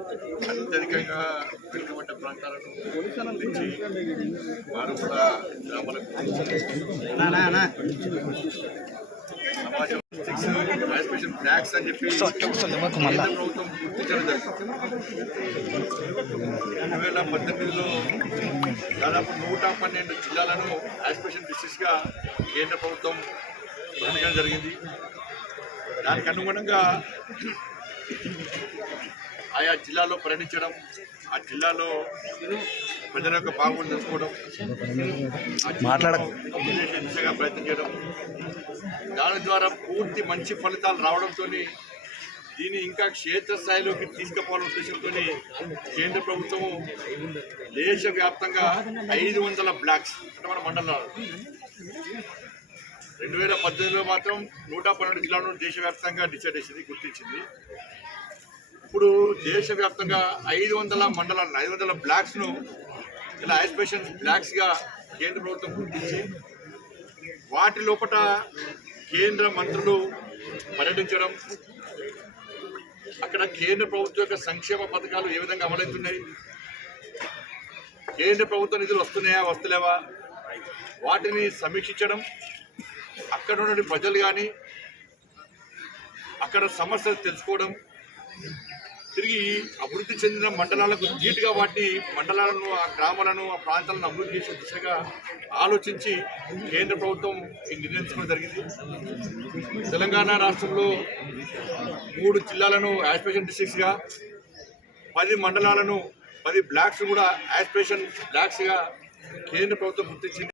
అత్యధికంగా వెనుకబడ్డ ప్రాంతాలను గుర్తించి వారు కూడా గ్రామాలకు సమాజం స్పెషల్ బ్లాక్స్ అని చెప్పి ప్రభుత్వం గుర్తించడం జరిగింది. రెండు వేల పద్దెనిమిదిలో దాదాపు నూట పన్నెండు జిల్లాలను యాస్పిరేషన్ డిస్ట్రిక్ట్స్గా కేంద్ర ప్రభుత్వం ప్రకటించడం జరిగింది. దానికి అనుగుణంగా ఆయా జిల్లాలో పర్యటించడం ఆ జిల్లాలో ప్రజల యొక్క బాగుండి తెలుసుకోవడం మాట్లాడ చేసే దిశగా ప్రయత్నం చేయడం దాని ద్వారా పూర్తి మంచి ఫలితాలు రావడంతో దీన్ని ఇంకా క్షేత్రస్థాయిలోకి తీసుకుపోవాలనే ఉద్దేశంతో కేంద్ర ప్రభుత్వము దేశవ్యాప్తంగా ఐదు వందల బ్లాక్స్ అంటే మన మండలాలు. రెండు వేల పద్దెనిమిదిలో మాత్రం నూట పన్నెండు జిల్లాలను దేశవ్యాప్తంగా డిసైడ్ చేసింది గుర్తించింది. ఇప్పుడు దేశవ్యాప్తంగా ఐదు వందల మండలాలను ఐదు వందల బ్లాక్స్ను ఇలా ఐస్పేషన్ బ్లాక్స్గా కేంద్ర ప్రభుత్వం గుర్తించి వాటి లోపల కేంద్ర మంత్రులు పర్యటించడం అక్కడ కేంద్ర ప్రభుత్వం యొక్క సంక్షేమ పథకాలు ఏ విధంగా అమలవుతున్నాయి కేంద్ర ప్రభుత్వ నిధులు వస్తున్నాయా వస్తలేవా వాటిని సమీక్షించడం అక్కడ ఉన్న ప్రజలు కానీ అక్కడ సమస్యలు తెలుసుకోవడం తిరిగి అభివృద్ధి చెందిన మండలాలకు ధీటుగా వాటిని మండలాలను ఆ గ్రామాలను ఆ ప్రాంతాలను అభివృద్ధి చేసే దిశగా ఆలోచించి కేంద్ర ప్రభుత్వం ఈ నిర్ణయించుకోవడం జరిగింది. తెలంగాణ రాష్ట్రంలో మూడు జిల్లాలను యాస్పిరేషన్ డిస్ట్రిక్ట్స్గా పది మండలాలను పది బ్లాక్స్ కూడా యాస్పిరేషన్ బ్లాక్స్గా కేంద్ర ప్రభుత్వం గుర్తించింది.